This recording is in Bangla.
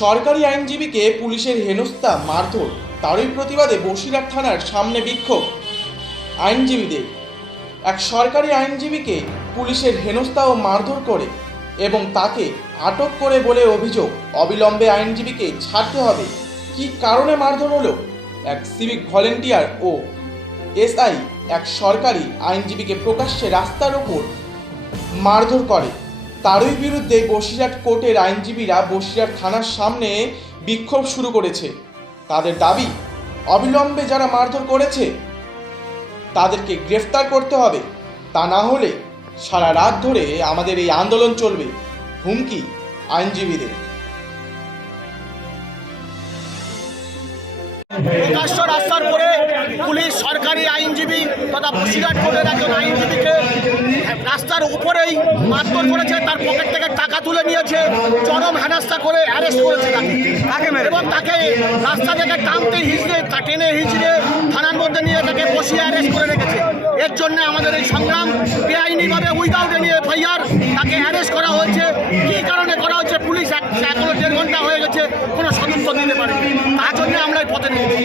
সরকারি আইনজীবীকে পুলিশের হেনস্থা, মারধর, তারই প্রতিবাদে বসিরহাট থানার সামনে বিক্ষোভ। আইনজীবীদের, এক সরকারি আইনজীবীকে পুলিশের হেনস্থা ও মারধর করে এবং তাকে আটক করে বলে অভিযোগ, অবিলম্বে আইনজীবীকে ছাড়তে হবে। কী কারণে মারধর হলো? এক সিভিক ভলেন্টিয়ার ও এসআই এক সরকারি আইনজীবীকে প্রকাশ্যে রাস্তার ওপর মারধর করে। তারই বিরুদ্ধে বসিরহাট কোর্টের আইনজীবীরা বসিরহাট থানার সামনে বিক্ষোভ শুরু করেছে। তাদের দাবি, অবিলম্বে যারা মারধর করেছে, তাদেরকে গ্রেফতার করতে হবে। তা না হলে সারা রাত ধরে আমাদের এই আন্দোলন চলবে। হুমকি আইনজীবীদের। প্রকাশ্য রাস্তার পরে পুলিশ সরকারি আইনজীবী তথা বসিরহাট কোর্টের একজন আইনজীবীকে রাস্তার উপরেই মারধর করেছে তার পকেট থেকে টাকা তুলে নিয়েছে চরম হেনাস্তা করে অ্যারেস্ট করেছে তাকে। এবং তাকে রাস্তা থেকে টানতে হিঁচড়ে তা- টেনে হিঁচড়ে থানার মধ্যে নিয়ে তাকে বসিয়ে অ্যারেস্ট করে রেখেছে। এর জন্য আমাদের এই সংগ্রাম বেআইনিভাবে উইদাউট এনি এফআইআর তাকে অ্যারেস্ট করা হয়েছে। কী কারণে করা হচ্ছে পুলিশ এখনও দেড় ঘণ্টা হয়ে গেছে কোনো সদস্য দিতে পারেনি। তার জন্য আমরা এই পথে নেমেছি।